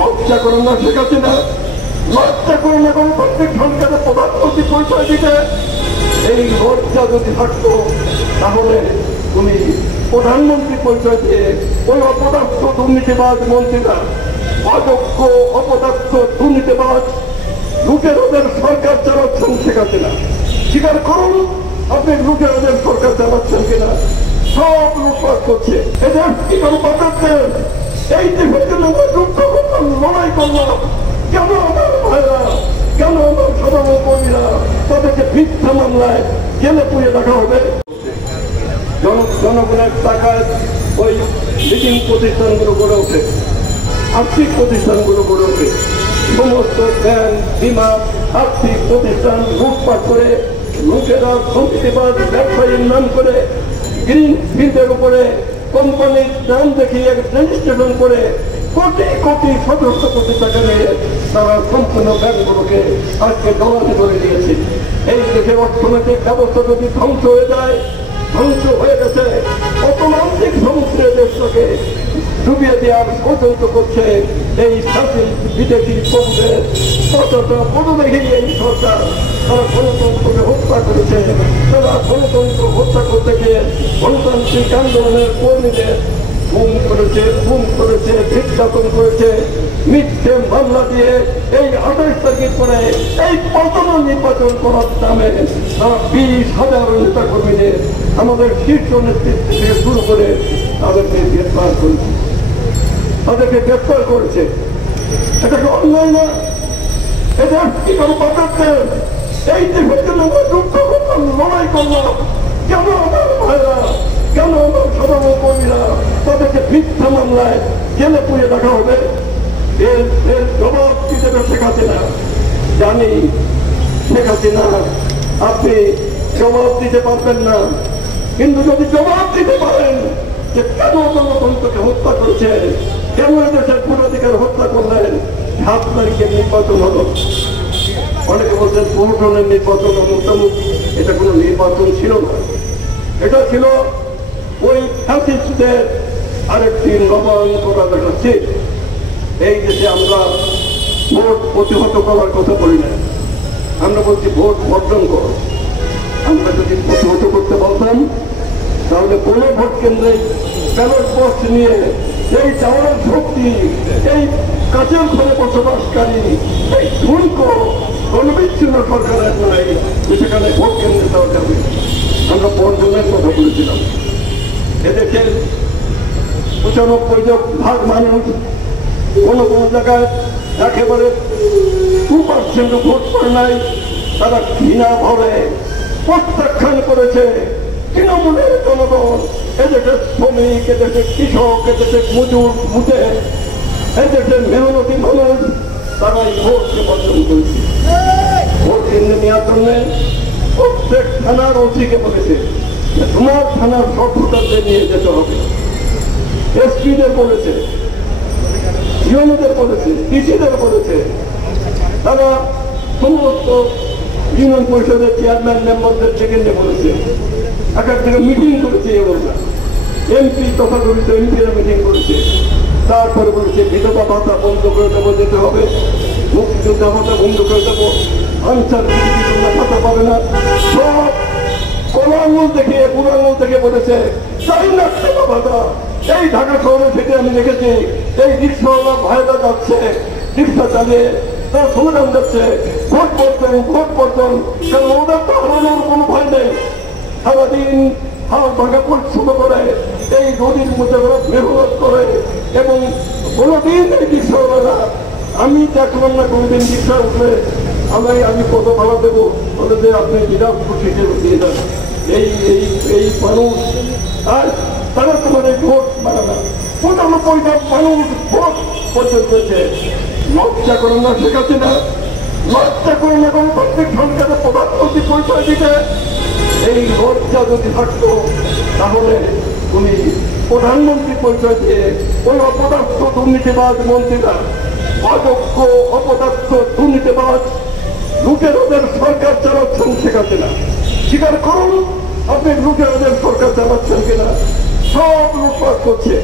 লজ্জা করেন না শেখ হাসিনা, লজ্জা করেন না গণতান্ত্রিক সরকারে প্রধানমন্ত্রী পরিচয় দিতে। এই লজ্জা যদি থাকতো তাহলে উনি প্রধানমন্ত্রী পরিচয় দিয়ে ওই অপদার্থ দুর্নীতিবাজ মন্ত্রীরা, অযোগ্য অপদার্থ দুর্নীতিবাজ লুটেরাদের সরকার চালাচ্ছেন শেখ হাসিনা। স্বীকার করুন আপনি লুটেরাদের সরকার চালাচ্ছেন কিনা। সব লুটপাট করছে। এদের কি কোনো বাঁচাচ্ছেন? এই দেশের জন্য আমরা যুদ্ধ করলাম, লড়াই করলাম, কেন আমার ভাইরা, কেন আমার সাধারণ কর্মীরা তাদেরকে মিথ্যা মামলায় জেলে পুড়িয়ে রাখা হবে? জনগণের টাকায় ওই লিডিং প্রতিষ্ঠানগুলো গড়ে ওঠে, আর্থিক প্রতিষ্ঠানগুলো গড়ে ওঠে। সমস্ত ব্যাংক, বিমা, আর্থিক প্রতিষ্ঠান লুটপাট করে লোকেরা দুর্নীতিবাজ ব্যবসায়ীর নাম করে গ্রিন ফিল্ডের উপরে কোম্পানির নাম দেখিয়ে রেজিস্ট্রেশন করে কোটি কোটি শত কোটি টাকা নিয়ে তারা সম্পূর্ণ ব্যাংকগুলোকে আজকে ডলারে করে দিয়েছে। এই দেশের অর্থনৈতিক ব্যবস্থা যদি ধ্বংস হয়ে যায়, ধ্বংস হয়ে গেছে, অর্থনৈতিক সমুদ্রে দেশটাকে ডুবিয়ে দেওয়ার পর্যন্ত করছে এই স্বাধীন বিদেশি প্রভুদের পদদেহী এই সরকার। তারা গণতন্ত্রকে হত্যা করেছে, তারা গণতন্ত্র হত্যা করতে গিয়ে গণতান্ত্রিক আন্দোলনের কর্মীদের গুম করেছে, নির্যাতন করেছে, মিথ্যে মামলা দিয়ে এই 28 তারিখ পরে এই পতন নির্বাচন করার নামে তারা 20,000 নেতা কর্মীদের আমাদের শীর্ষ নেতৃত্ব থেকে শুরু করে তাদেরকে গ্রেফতার করেছে। এটাকে অন্যায় না? এদের কি কোনো বাঁচাচ্ছেন? এই দেশের জন্য আমরা যুদ্ধ করলাম, লড়াই করলাম, কেন আমার ভাইরা, কেন আমার সাধারণ কর্মীরা তাদেরকে মিথ্যা মামলায় জেলে পুড়িয়ে রাখা হবে? এর জবাব কি দেবে শেখ হাসিনা? জানি শেখ হাসিনা আপনি জবাব দিতে পারবেন না, কিন্তু যদি জবাব দিতে পারেন যে কেন গণতন্ত্রকে হত্যা করেছেন, কেন দেশের ভোটাধিকার হত্যা করলেন। 7 তারিখে নির্বাচন হলো, অনেকে বলছেন ভোটনের নির্বাচন মোটামুখ, এটা কোনো নির্বাচন ছিল না, এটা ছিল ওই ফ্যাসিস্টদের আরেকটি নবায়ন করা দেখাচ্ছে। এই দেশে আমরা ভোট প্রতিহত করার কথা বলি না, আমরা বলছি ভোট বর্জন করো। আমরা যদি প্রতিহত করতে বলতাম তাহলে কোনো ভোট কেন্দ্রে ব্যালট বক্স নিয়ে এই যাওয়ার শক্তি, এই কাজের ঘরে বসবাসকারী এই ধূর্ত গণবিচ্ছিন্ন সরকারের নাই, সেখানে ভোট কেন্দ্রে দেওয়া যাবে। আমরা বর্জনের কথা বলেছিলাম। এদেশের 95% মানুষ কোনো কোনো জায়গায় একেবারে 2% ভোট করে নাই, তারা ঘৃণা ভরে প্রত্যাখ্যান করেছে। তৃণমূলের জনগণ, এদেশের শ্রমিক, এদেশের কৃষক, এদেশের মজুর মুটে, এদেশের মেহনতি মানুষ, তারা এই ভোটকে বর্জন করেছে। ভোট কেন্দ্রে নেওয়ার জন্য প্রত্যেক থানার ওসিকে বলেছে তোমার থানার সব ভোটারদের নিয়ে যেতে হবে। এসপিদের বলেছে, ইউনিদের বলেছে, ডিসিদের বলেছে, তারা সমস্ত ইউনিয়ন পরিষদের চেয়ারম্যান মেম্বারদের ডেকে নিয়ে বলেছে। এক থেকে মিটিং করেছে, এমপি তথাকথিত এমপিরা মিটিং করেছে। তারপরে বলেছে বিধবা ভাতা বন্ধ করে দেবো, যেতে হবে, মুক্তিযোদ্ধা ভাতা বন্ধ করে দেবো, আনসার ভাতা পাবে না। সব কোলাঙ্গুল থেকে পুরাঙ্গুল থেকে বলেছে 4 লাখ টাকা ভাতা। এই ঢাকা শহরে থেকে আমি দেখেছি এই রিক্সাওয়ালা ভাইরা যাচ্ছে, রিক্সা চালিয়ে তারা স্লোগান যাচ্ছে ভোট পড়তেন, ভোট পড়তেন, কারণ ওদের তো হারানোর কোনো ভয় নেই। সারাদিন হাল ভাঙা পরিশ্রম করে এই নদীর মধ্যে মেহনত করে, এবং কোনোদিন এই রিক্সাওয়ালারা আমি দেখলাম না কোনোদিন রিক্সা উঠলে আমি কত ভাড়া দেবো বলে যে আপনি দিনাজপুর সিটে দিয়ে দেন। এই মানুষ আর তারা তোমার এই ভোট মানে না, 95% মানুষ ভোট পর্যন্ত হয়েছে। লজ্জা করেন না শেখ হাসিনা, লজ্জা করেন না গণতান্ত্রিক সরকারের প্রধানমন্ত্রী পরিচয় দিতে। এই লজ্জা যদি থাকতো তাহলে উনি প্রধানমন্ত্রী পরিচয় দিয়ে ওই অপদার্থ দুর্নীতিবাজ মন্ত্রীরা, অযোগ্য অপদার্থ দুর্নীতিবাজ লুটেরাদের সরকার চালাচ্ছেন শেখ হাসিনা। স্বীকার করুন আপনি লুটেরাদের সরকার চালাচ্ছেন কিনা। সব লুটপাট করছে।